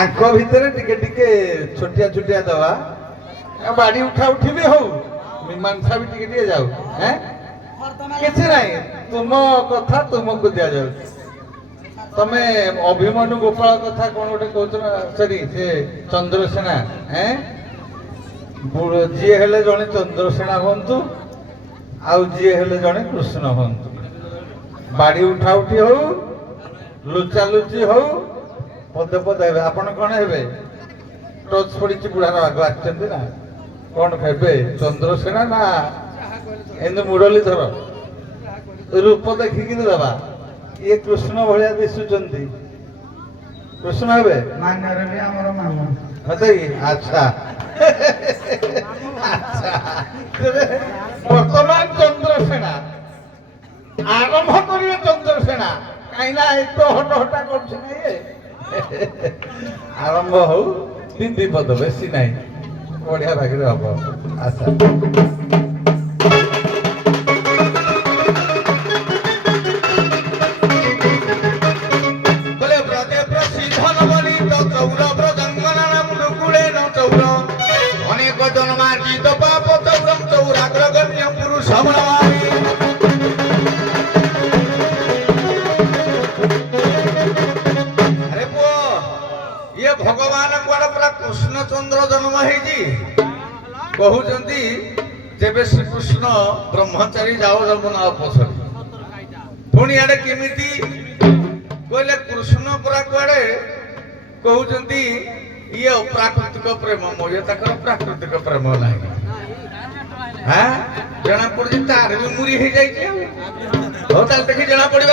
ଆଙ୍କ ଭିତରେ ଟିକେ ଟିକେ ଛୋଟିଆ ଛୋଟିଆ ଦବା ବାଡି ଉଠା ଉଠି ବି ହଉ ମୀମାଂସା ବି ଟିକେ ଟିକେ ଯାଉ କିଛି ନାହିଁ ତୁମ କଥା ତୁମକୁ ଦିଆଯାଉଛି ତମେ ଅଭିମନ୍ୟୁ ଗୋପାଳ କଥା କଣ ଗୋଟେ କହୁଛ ନା ସରି ସେ ଚନ୍ଦ୍ରସେନା ଯିଏ ହେଲେ ଜଣେ ଚନ୍ଦ୍ରସେନା ହୁଅନ୍ତୁ ଆଉ ଯିଏ ହେଲେ ଜଣେ କୃଷ୍ଣ ହୁଅନ୍ତୁ ବାଡି ଉଠା ଉଠି ହଉ ଲୁଚା ଲୁଚି ହଉ ପଦେ ପଦେ ହେବେ ଆପଣ କଣ ହେବେ ଟଚ୍ ପଡିଛି ବୁଢାର ଆଗ ଆସିଛନ୍ତି ନା କଣ ହେବେ ଚନ୍ଦ୍ରସେନା ନା ଏମିତି ମୁରଲୀଧର ରୂପ ଦେଖିକିରି ଦେବା ଇଏ କୃଷ୍ଣ ଭଳିଆ ଦିଶୁଛନ୍ତି କୃଷ୍ଣ ହେବେ ମାନ୍ୟରେ ବି ଆମର ମାନ ଆଚ୍ଛା ଆଚ୍ଛା ବର୍ତ୍ତମାନ ଚନ୍ଦ୍ରସେନା ଆରମ୍ଭ କରିବେ ଚନ୍ଦ୍ରସେନା କାହିଁକି ନା ଏତ ହଟ ହଟା କରୁଛି ନା ଇଏ ଆରମ୍ଭ ହଉ ତିନି ପଦ ବେଶୀ ନାହିଁ ବଢିଆ ଭାଗରେ ହବ ଆଚ୍ଛା भगवान कुआडे पूरा कृष्णचंद्र जन्म ହେଇଛି କହୁଛନ୍ତି ଯେବେ ଶ୍ରୀକୃଷ୍ଣ ବ୍ରହ୍ମଚାରୀ ଯାଉ ଯମୁନା ଅପସରି ପୁଣି ଆଡେ କେମିତି କହିଲେ କୃଷ୍ଣ ପୁରା କୁଆଡେ କହୁଛନ୍ତି ଇଏ ଅପ୍ରାକୃତିକ ପ୍ରେମ ମୋର ତାଙ୍କର ପ୍ରାକୃତିକ ପ୍ରେମ ନାହିଁ ଜଣା ପଡୁଛି ତାର ବି ମୁରି ହେଇଯାଇଛି ହଉ ତାହେଲେ ଦେଖି ଜଣା ପଡିବ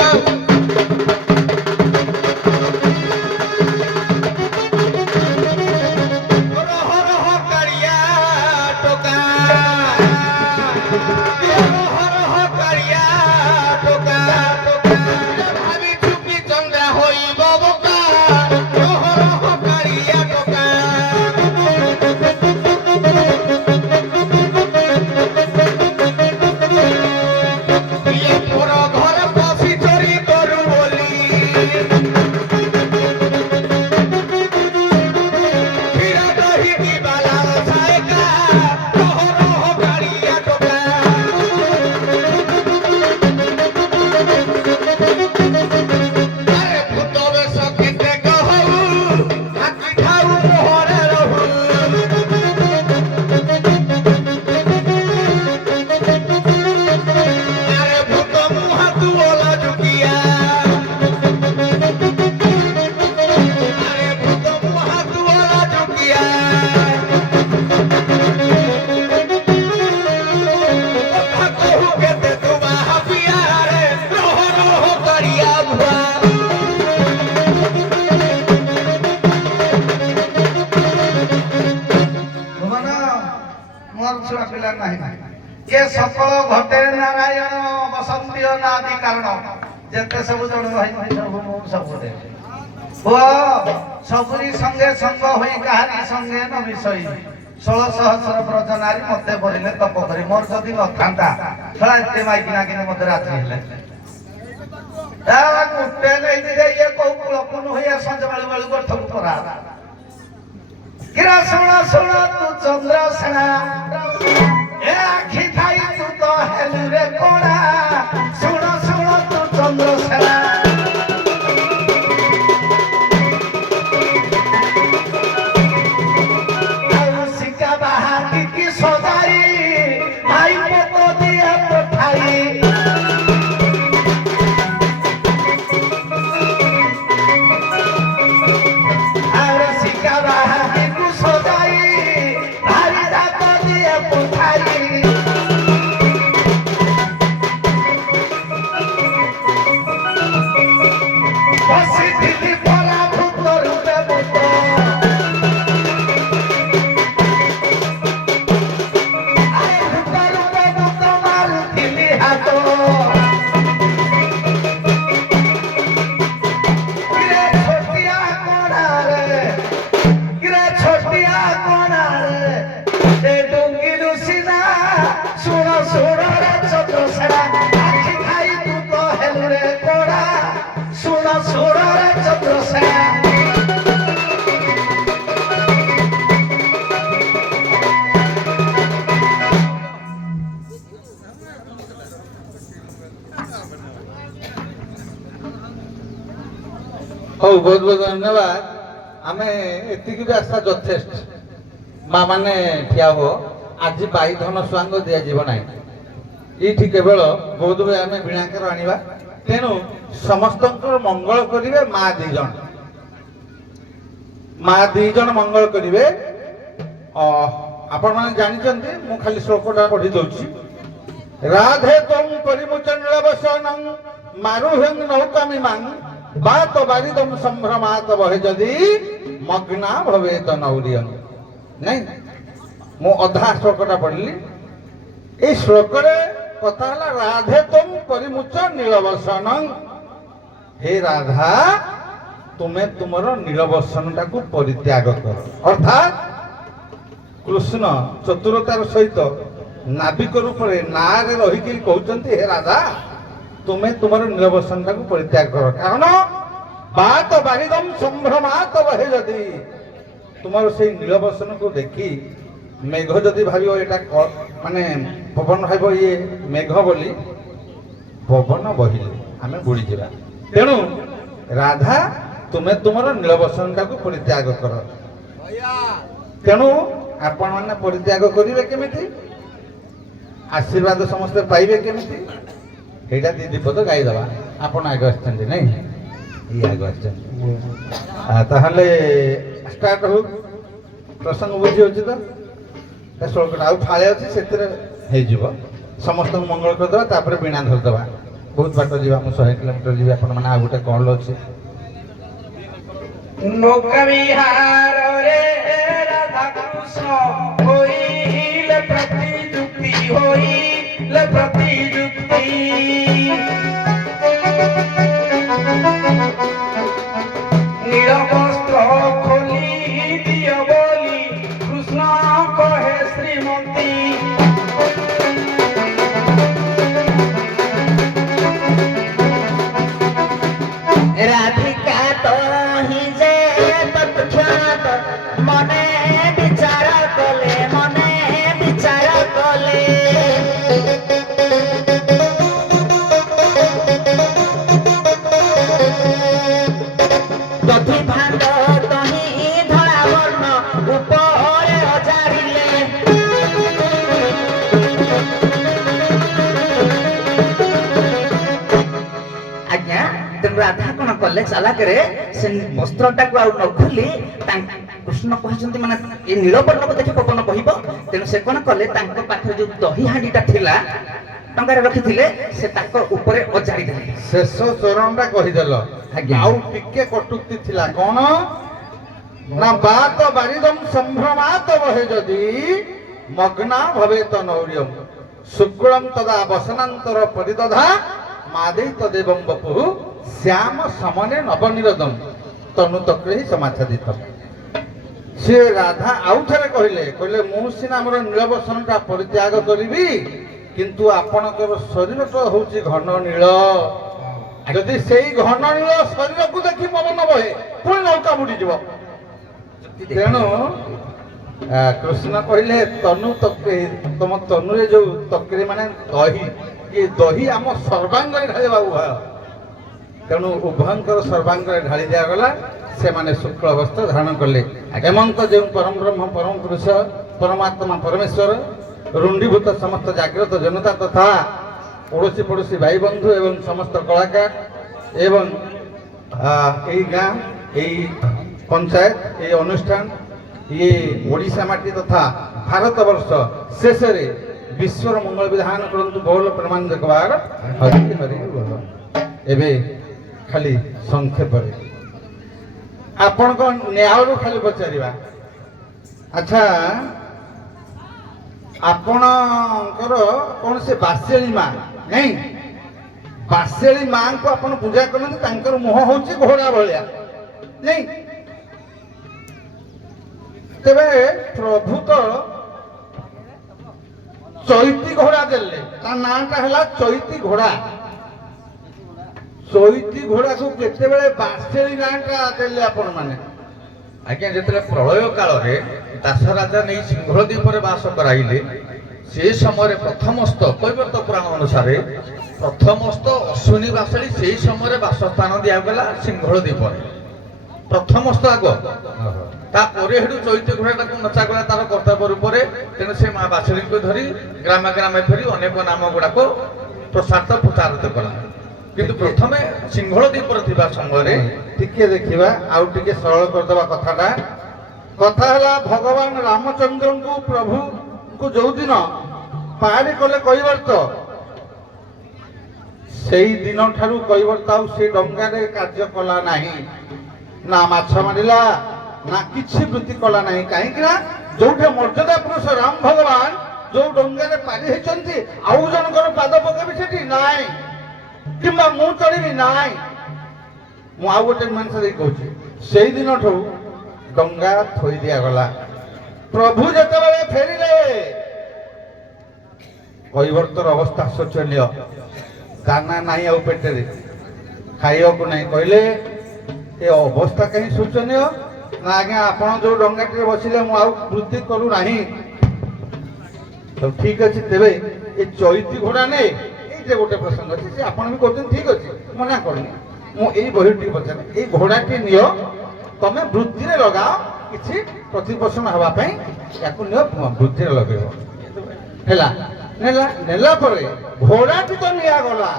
ये सकल घटे नारायण बसंती नादि कारण जेते सब जण भाई सब मु सब दे वो सबरी संगे संग होई कहानी संगे न विषय 16 सहस्र ब्रज नारी मते बरिले तप करी मोर जदी न थांता छळा एते माइकिना किने मते रात्रि हेले ता मुटे नै दे ये को कुल कुन होया संज बाळी बाळी गठक परा किरा सोना सोना तू चंद्रसेना ए आखी थाई तू तो हेलु रे कोणा सुण सुण तू चंद्रसेना सिका बाहाती की सजाई भाई पतो दिया पठाई अरे सिका बाहाती की सजाई भाई जात दिया पठाई ବହୁତ ବହୁତ ଧନ୍ୟବାଦ। ଆମେ ଏତିକି ବି ଆଶା ଯଥେଷ୍ଟ। ମା ମାନେ ଠିଆ ହୁଅ। ଆଜି ବାଇ ଧନ ସ୍ୱାଙ୍ଗ ଦିଆଯିବ ନାହିଁ। ଏଇଠି କେବଳ ବହୁତ ହୁଏ ଆମେ ବୀଣାକାର ଆଣିବା। ତେଣୁ ସମସ୍ତଙ୍କର ମଙ୍ଗଳ କରିବେ ମା ଦି ଜଣ। ମା ଦି ଜଣ ମଙ୍ଗଳ କରିବେ। ଆପଣମାନେ ଜାଣିଛନ୍ତି, ମୁଁ ଖାଲି ଶ୍ଲୋକଟା ପଢି ଦଉଛି। ରାଧେ ତଂ ପରିମୁଚ ନୀଳବସନଂ ମାରୁହ୍ୟଂ ନୌକାମିମାଂ ବାତ ବାରିଦଂ ସମ୍ଭ୍ରମାତ ବହେ ଯଦି ମଗ୍ନା ଭବେତ ନୌରିୟଂ। ନାଇଁ, ମୁଁ ଅଧା ଶ୍ଲୋକଟା ପଢିଲି। এই ଶ୍ଲୋକରେ କଥା ହେଲା ରାଧେ ତଂ ପରିମୁଚ ନୀଳବସନଂ। ହେ ରାଧା, ତୁମେ ତୁମର ନୀଳବସନଟାକୁ ପରିତ୍ୟାଗ କର। ଅର୍ଥାତ୍ କୃଷ୍ଣ ଚତୁରତାର ସହିତ ନାବିକ ରୂପରେ ନାଁରେ ରହିକି କହୁଛନ୍ତି, ହେ ରାଧା, ତୁମେ ତୁମର ନୀଳବସନଟାକୁ ପରିତ୍ୟାଗ କର। କାରଣ ବାତ ବାରିଦମ ସମ୍ଭ୍ରମାତ ବହେ ଯଦି, ତୁମର ସେଇ ନୀଳବସନକୁ ଦେଖି ମେଘ ଯଦି ଭାବିବ ଏଇଟା ମାନେ ପବନ ଭାବିବ ଇଏ ମେଘ ବୋଲି, ପବନ ବହିଲେ ଆମେ ବୁଡ଼ିଯିବା। ତେଣୁ ରାଧା, ତୁମେ ତୁମର ନୀଳବସନଟାକୁ ପରିତ୍ୟାଗ କର। ତେଣୁ ଆପଣମାନେ ପରିତ୍ୟାଗ କରିବେ କେମିତି? ଆଶୀର୍ବାଦ ସମସ୍ତେ ପାଇବେ କେମିତି? ଏଇଟା ଦି ପଦ ଗାଇଦେବା। ଆପଣ ଆଗ ଆସିଛନ୍ତି ନାଇଁ, ଇଏ ଆଗ ଆସିଛନ୍ତି। ତାହେଲେ ଷ୍ଟାର୍ଟ ହଉ। ପ୍ରସଙ୍ଗ ବୁଝି ହେଉଛି ତ? ଶ୍ଲୋକଟା ଆଉ ଫାଳେ ଅଛି, ସେଥିରେ ହେଇଯିବ। ସମସ୍ତଙ୍କୁ ମଙ୍ଗଳ କରିଦେବା, ତାପରେ ବୀଣା ଧରିଦେବା। ବହୁତ ବାଟ ଯିବା, ମୁଁ 100 କିଲୋମିଟର ଯିବି। ଆପଣମାନେ ଆଉ ଗୋଟେ କଲ୍ ଅଛି। ନୌକା ବିହାରରେ ରାଧା କୃଷ୍ଣ ହୋଇଲେ ପ୍ରତିଯୁକ୍ତି, ହୋଇଲେ ପ୍ରତିଯୁକ୍ତି। ନୀଳ ବସ୍ତ୍ର ଖୋଲି ଦିଅ ବୋଲି କୃଷ୍ଣ କହେ ଶ୍ରୀମନ୍ତୀ। ରାଧିକା ତ ହିଁ ଯେ ତତ୍କ୍ଷଣାତ ମନେ ବିଚାର କଲେ, ମନେ ବିଚାର କଲେ। ଦଧି ଭାଣ୍ଡ ତହିଁ ଧଳା ବର୍ଣ୍ଣ ଉପରେ ଅଜାରିଲେ। ଆଜ୍ଞା, ତେଣୁ ରାଧା କଣ କଲେ ଚାଲାକରେ, ସେ ବସ୍ତ୍ରଟାକୁ ଆଉ ନ ଖୋଲି କୃଷ୍ଣ କହିଛନ୍ତି ମାନେ ଏ ନୀଳବର୍ଣ୍ଣକୁ ଦେଖି ପବନ ବହିବ। ତେଣୁ ସେ କଣ କଲେ, ତାଙ୍କ ପାଖରେ ଯୋଉ ଦହି ହାଣ୍ଡିଟା ଥିଲା, ଟଙ୍କାରେ ରଖିଥିଲେ, ସେ ତାଙ୍କ ଉପରେ ଅଜାଡ଼ି ଦେଲେ। ଶେଷ ଚରଣଟା କହିଦେଲ। ଆଜ୍ଞା। ଆଉ ଟିକେ କଟୁକ୍ତି ଥିଲା। କଣ ନା ବାତ ବାରିଦମ ସମ୍ଭ୍ରମାତ ବହେ ଯଦି ମଗ୍ନା ଭବେତ ନୌରିୟମ୍ ଶୁକ୍ଳମ୍ ତଦା ବସନାନ୍ତର ପରିଦଧା ମାଦେଇ ତଦେବଂ ବପୁ ଶ୍ୟାମ ସମନେ ନବନିରୋଧମ୍ ତନୁ ତକ୍ରେ ହିଁ ସମାଚ୍ଛାଦିତମ୍। ସେ ରାଧା ଆଉ ଥରେ କହିଲେ, ମୁଁ ସିନା ଆମର ନୀଳବସନଟା ପରିତ୍ୟାଗ କରିବି, କିନ୍ତୁ ଆପଣଙ୍କର ଶରୀରଟା ହଉଛି ଘନ ନୀଳ। ଯଦି ସେଇ ଘନ ନୀଳ ଶରୀରକୁ ଦେଖି ପବନ ବହେ, ପୁଣି ନୌକା ବୁଡ଼ିଯିବ। ତେଣୁ କୃଷ୍ଣ କହିଲେ, ତନୁ ତକ୍ରେ, ତମ ତନୁରେ ଯୋଉ ତକ୍ରେ ମାନେ ଦହି, ଏ ଦହି ଆମ ସର୍ବାଙ୍ଗରେ ଢାଳିବା ଉଭୟ। ତେଣୁ ଉଭୟଙ୍କର ସର୍ବାଙ୍ଗରେ ଢାଳି ଦିଆଗଲା। ସେମାନେ ଶୁକ୍ଳ ବସ୍ତ୍ର ଧାରଣ କଲେ। ହେମନ୍ତ ଯେଉଁ ପରମ ବ୍ରହ୍ମ, ପରମ ପୁରୁଷ, ପରମାତ୍ମା ପରମେଶ୍ୱର, ରୁଣ୍ଡୀଭୂତ ସମସ୍ତ ଜାଗ୍ରତ ଜନତା ତଥା ପଡ଼ୋଶୀ ପଡ଼ୋଶୀ ଭାଇ ବନ୍ଧୁ ଏବଂ ସମସ୍ତ କଳାକାର ଏବଂ এই ଗାଁ, এই ପଞ୍ଚାୟତ, এই ଅନୁଷ୍ଠାନ, ଇଏ ଓଡ଼ିଶା ମାଟି ତଥା ଭାରତବର୍ଷ ଶେଷରେ ବିଶ୍ୱର ମଙ୍ଗଳ ବିଧାନ କରନ୍ତୁ। ବହୁଳ ପ୍ରମାଣ ଦେଖବାର ହରି ହରି ବୋଲ। ଏବେ ଖାଲି ସଂକ୍ଷେପରେ ଆପଣଙ୍କ ନ୍ୟାୟରୁ ଖାଲି ପଚାରିବା। ଆଚ୍ଛା, ଆପଣଙ୍କର କୌଣସି ବାସେଳି ମା ନାଇଁ? ବାସେଳି ମାଙ୍କୁ ଆପଣ ପୂଜା କରନ୍ତି, ତାଙ୍କର ମୁହଁ ହଉଛି ଘୋଡ଼ା ଭଳିଆ ନାଇଁ? ତେବେ ପ୍ରଭୁ ତ ଚୈତି ଘୋଡ଼ା ଦେଲେ, ତା ନାଁଟା ହେଲା ଚୈତି ଘୋଡ଼ା। ଚୈତି ଘୋଡ଼ାକୁ କେତେବେଳେ ବାସେଳି ନାଁଟା ଦେଲେ ଆପଣ ମାନେ? ଆଜ୍ଞା, ଯେତେବେଳେ ପ୍ରଳୟ କାଳରେ ଦାସ ରାଜା ନେଇ ସିଂହଳ ଦ୍ୱୀପରେ ବାସ କରାଇଲେ, ସେ ସମୟରେ ପ୍ରଥମସ୍ଥ କୈବର୍ତ୍ତ ପୁରାଣ ଅନୁସାରେ ପ୍ରଥମସ୍ଥ ଅଶ୍ୱିନୀ ବାସଳି ସେହି ସମୟରେ ବାସସ୍ଥାନ ଦିଆଗଲା ସିଂହଳ ଦ୍ୱୀପରେ। ପ୍ରଥମସ୍ତ ଆଗ ତାପରେ ହେଠୁ ଚୈତ୍ୟ ଘୋଡ଼ାଟାକୁ ନଚାଗଲା ତାର କର୍ତ୍ତବ୍ୟ ରୂପରେ। ତେଣୁ ସେ ମା ବାସଳୀଙ୍କୁ ଧରି ଗ୍ରାମେ ଗ୍ରାମେ ଫେରି ଅନେକ ନାମ ଗୁଡାକ ପ୍ରସାରିତ ପ୍ରଚାରିତ କଲା। କିନ୍ତୁ ପ୍ରଥମେ ସିଂହଳ ଦ୍ୱୀପରେ ଥିବା ସମୟରେ ଟିକେ ଦେଖିବା, ଆଉ ଟିକେ ସରଳ କରିଦେବା କଥାଟା। କଥା ହେଲା ଭଗବାନ ରାମଚନ୍ଦ୍ରଙ୍କୁ ପ୍ରଭୁଙ୍କୁ ଯୋଉଦିନ ପାହାଡ଼ି କଲେ କୈବର୍ତ୍ତ, ସେଇ ଦିନ ଠାରୁ କୈବର୍ତ୍ତ ଆଉ ସେ ଡଙ୍ଗାରେ କାର୍ଯ୍ୟ କଲା ନାହିଁ, ନା ମାଛ ମାରିଲା ନା କିଛି ବୃତ୍ତି କଲା ନାହିଁ। କାହିଁକି ନା ଯୋଉଠି ମର୍ଯ୍ୟାଦା ପୁରୁଷ ରାମ ଭଗବାନ ଯୋଉ ଡଙ୍ଗାରେ ପାରି ହେଇଛନ୍ତି, ଆଉ ଜଣଙ୍କର ପାଦ ପକେଇବି ସେଠି ନାଇଁ, କିମ୍ବା ମୁଁ ଚଳିବି ନାଇଁ। ମୁଁ ଆଉ ଗୋଟେ ମଣିଷ ଦେଇ କହୁଛି, ସେଇ ଦିନଠୁ ଡଙ୍ଗା ଥୋଇ ଦିଆଗଲା। ପ୍ରଭୁ ଯେତେବେଳେ ଫେରିଲେ କୈବର୍ତ୍ତର ଅବସ୍ଥା ଶୋଚନୀୟ। ଦାନା ନାହିଁ ଆଉ ପେଟରେ, ଖାଇବାକୁ ନାହିଁ। କହିଲେ ଏ ଅବସ୍ଥା କାହିଁ ଶୋଚନୀୟ? ନା ଆଜ୍ଞା ଆପଣ ଯୋଉ ଡଙ୍ଗାଟିରେ ବସିଲେ ମୁଁ ଆଉ ବୃତ୍ତି କରୁନାହିଁ। ହଉ ଠିକ ଅଛି, ତେବେ ଏ ଚୈତି ଘୋଡ଼ା ନେଇ ଏଇଟା ଗୋଟେ ପ୍ରସଙ୍ଗ ଅଛି, ସେ ଆପଣ ବି କହୁଛନ୍ତି ଠିକ ଅଛି, ମନା କରୁନି। ମୁଁ ଏଇ ବହିଟି ପଚାରେ, ଏଇ ଘୋଡ଼ାଟି ନିଅ, ତମେ ବୃତ୍ତିରେ ଲଗାଅ, କିଛି ପ୍ରତିପୋଷଣ ହେବା ପାଇଁ ୟାକୁ ନିଅ, ବୃତ୍ତିରେ ଲଗେଇବ। ହେଲା, ନେଲା ପରେ ଘୋଡ଼ାଟି ତ ନିଆଗଲା,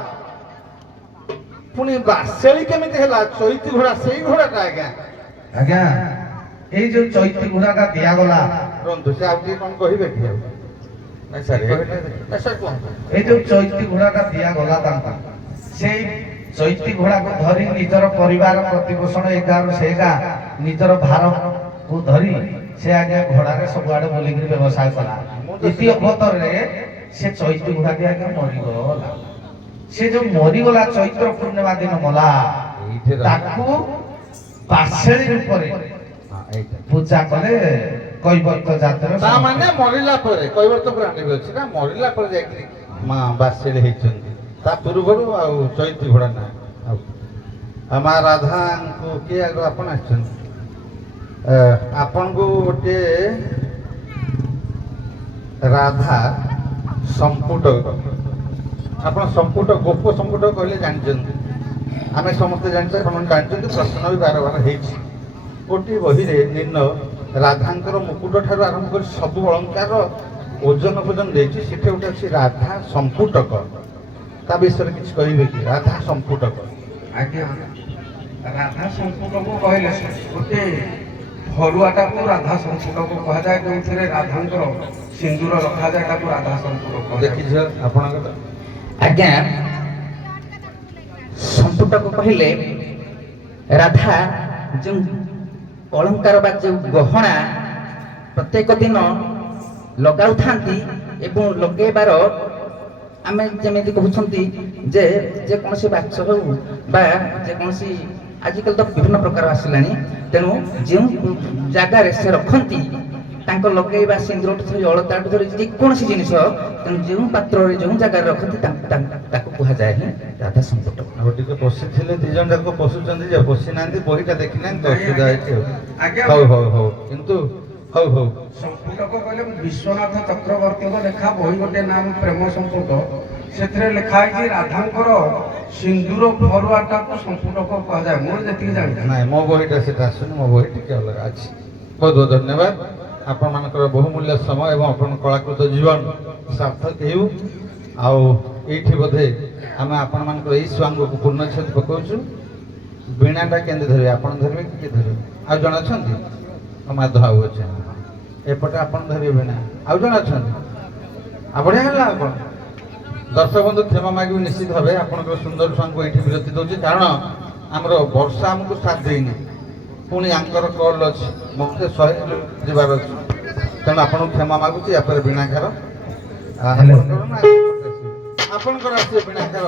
ପୁଣି ବାସେଳି କେମିତି ହେଲା? ଚୈତି ଘୋଡ଼ା, ସେଇ ଘୋଡ଼ାଟା ଆଜ୍ଞା। ଆଜ୍ଞା ଏଇ ଯୋଉ ଚୈତି ଘୋଡ଼ାଟା ଦିଆଗଲା, ରହନ୍ତୁ, ସେ ଆଉ ଟିକେ କଣ କହିବେ କି? ଆଉ ନାଇଁ ସାର୍, ନାଇଁ ସାର୍ କୁହନ୍ତୁ। ଏଇ ଯୋଉ ଚୈତି ଘୋଡ଼ାଟା ଦିଆଗଲା ତାଙ୍କୁ, ସେଇ ଚୈତି ଘୋଡ଼ାକୁ ଧରି ନିଜର ପରିବାର ପ୍ରତିପୋଷଣ ଏଗାରୁ ସେ ଗାଁ ନିଜର ଭାରକୁ ଧରି ସେ ଆଜ୍ଞା ଘୋଡ଼ାରେ ସବୁଆଡେ ବୁଲିକିରି ବ୍ୟବସାୟ କଲା। ଇତି ଅବତରରେ ସେ ଚୈତି ଘୋଡ଼ାଟି ଆଜ୍ଞା ମରିଗଲା। ସେ ଯୋଉ ମରିଗଲା ଚୈତ୍ର ପୂର୍ଣ୍ଣିମା ଦିନ ମଲା, ତାକୁ ବାସେଳି ରୂପରେ ପୂଜା କଲେ କୈବର୍ତ୍ତ ଜାତିର। ତା ମାନେ ମରିଲା ପରେ, କୈବର୍ତ୍ତ ପୁରାଣରେ ବି ଅଛି ନା, ମରିଲା ପରେ ଯାଇକି ମା ବାସେଳି ହେଇଛନ୍ତି। ତା ପୂର୍ବରୁ ଆଉ ଚୈତି ଘୋଡ଼ା ନାହିଁ। ଆଉ ମା ରାଧାଙ୍କୁ କିଏ ଆଗ ଆପଣ ଆସିଛନ୍ତି? ଆପଣଙ୍କୁ ଗୋଟିଏ ରାଧା ସମ୍ପୁଟ, ଆପଣ ସମ୍ପୁଟ, ଗୋପ ସମ୍ପୁଟ କହିଲେ ଜାଣିଛନ୍ତି, ଆମେ ସମସ୍ତେ ଜାଣିଛୁ, ଆପଣ ଜାଣିଛନ୍ତି, ପ୍ରଶ୍ନ ବି ବାର ହେଇଛି। ଗୋଟିଏ ବହିରେ ନିମ୍ନ ରାଧାଙ୍କର ମୁକୁଟ ଠାରୁ ଆରମ୍ଭ କରି ସବୁ ଅଳଙ୍କାର ଓଜନ ପର୍ଯ୍ୟନ୍ତ ଦେଇଛି, ସେଠି ଗୋଟେ ଅଛି ରାଧା ସମ୍ପୁଟକ। ତା ବିଷୟରେ କିଛି କହିବେ କି? ରାଧା ସମ୍ପୁଟକ। ଆଜ୍ଞା, ରାଧା ସମ୍ପୁଟକୁ କହିଲେ ଗୋଟେ ଫରୁଆଟାକୁ ରାଧା ସମ୍ପୁଟକୁ କୁହାଯାଏ, ଯେଉଁଥିରେ ରାଧାଙ୍କର ସିନ୍ଦୁର ରଖାଯାଏ, ତାକୁ ରାଧା ସମ୍ପୁଟ କୁହାଯାଏ। ଦେଖିଛ ଆପଣଙ୍କର? ଆଜ୍ଞା, ସମ୍ପୁଟକୁ କହିଲେ ରାଧା ଯେଉଁ ଅଳଙ୍କାର ବା ଯେଉଁ ଗହଣା ପ୍ରତ୍ୟେକ ଦିନ ଲଗାଉଥାନ୍ତି ଏବଂ ଲଗେଇବାର ଆମେ ଯେମିତି କହୁଛନ୍ତି ଯେ ଯେକୌଣସି ବାକ୍ସ ହେଉ ବା ଯେକୌଣସି, ଆଜିକାଲି ତ ବିଭିନ୍ନ ପ୍ରକାର ଆସିଲାଣି, ତେଣୁ ଯେଉଁ ଜାଗାରେ ସେ ରଖନ୍ତି ତାଙ୍କ ଲଗେଇବା ସିନ୍ଦୁରଠୁ ଧରି ଅଳତାଠୁ ଧରି ଯେକୌଣସି ଜିନିଷ, ତେଣୁ ଯେଉଁ ପାତ୍ରରେ ଯେଉଁ ଜାଗାରେ ରଖନ୍ତି ତାକୁ କୁହାଯାଏ ହିଁ ରାଧା ସମ୍ପୁଟ। ଆଉ ଟିକେ ପଶିଥିଲେ, ଦି ଜଣ ଯାକ ପଶୁଛନ୍ତି ଯେ ପଶିନାହାନ୍ତି, ବହିଟା ଦେଖିନାହାନ୍ତି ତ ଅସୁବିଧା ହେଇଛି। ଆଜ୍ଞା। ହଉ କିନ୍ତୁ ହଉ ସମ୍ପୁଟକ କହିଲେ ବିଶ୍ୱନାଥ ଚକ୍ରବର୍ତ୍ତୀଙ୍କ ଲେଖା ବହି ଗୋଟେ ନାମ ପ୍ରେମ ସମ୍ପୁଟ, ସେଥିରେ ଲେଖା ହେଇଛି ରାଧାଙ୍କର ସିନ୍ଦୁର ଫରୁଆଟାକୁ ସମ୍ପୁଟକ କୁହାଯାଏ, ମୁଁ ଯେତିକି ଜାଣିଛି। ନାଇଁ, ମୋ ବହିଟା ସେଟା ଆସୁନି, ମୋ ବହି ଟିକେ ଅଲଗା ଅଛି। ବହୁତ ବହୁତ ଧନ୍ୟବାଦ ଆପଣମାନଙ୍କର ବହୁମୂଲ୍ୟ ସମୟ ଏବଂ ଆପଣଙ୍କ କଳାକୃତ ଜୀବନ ସାର୍ଥକ ହେଉ। ଆଉ ଏଇଠି ବୋଧେ ଆମେ ଆପଣମାନଙ୍କର ଏଇ ସ୍ୱାଙ୍ଗକୁ ପୂର୍ଣ୍ଣଚ୍ଛେଦ ପକାଉଛୁ। ବୀଣାଟା କେମିତି ଧରିବେ? ଆପଣ ଧରିବେ କି କିଏ ଧରିବେ? ଆଉ ଜଣେ ଅଛନ୍ତି? ମାଧ ଆଉ ଅଛି, ଏପଟେ ଆପଣ ଧରିବେ ବୀଣା, ଆଉ ଜଣେ ଅଛନ୍ତି? ଆଉ ବଢ଼ିଆ ହେଲା। ଆପଣ ଦର୍ଶକ ବନ୍ଧୁ କ୍ଷମା ମାଗିବି ନିଶ୍ଚିତ ଭାବେ, ଆପଣଙ୍କର ସୁନ୍ଦର ଛୁଆଙ୍କୁ ଏଇଠି ବିରତି ଦେଉଛି, କାରଣ ଆମର ବର୍ଷା ଆମକୁ ସାଥ ଦେଇନି, ପୁଣି ଆଙ୍କର କଲ୍ ଅଛି, ମୋତେ 100 ଯିବାର ଅଛି, ତେଣୁ ଆପଣଙ୍କୁ କ୍ଷମା ମାଗୁଛି। ଏପରେ ବୀଣାକାର ଆପଣଙ୍କର ଆସିବେ ବୀଣାକାର।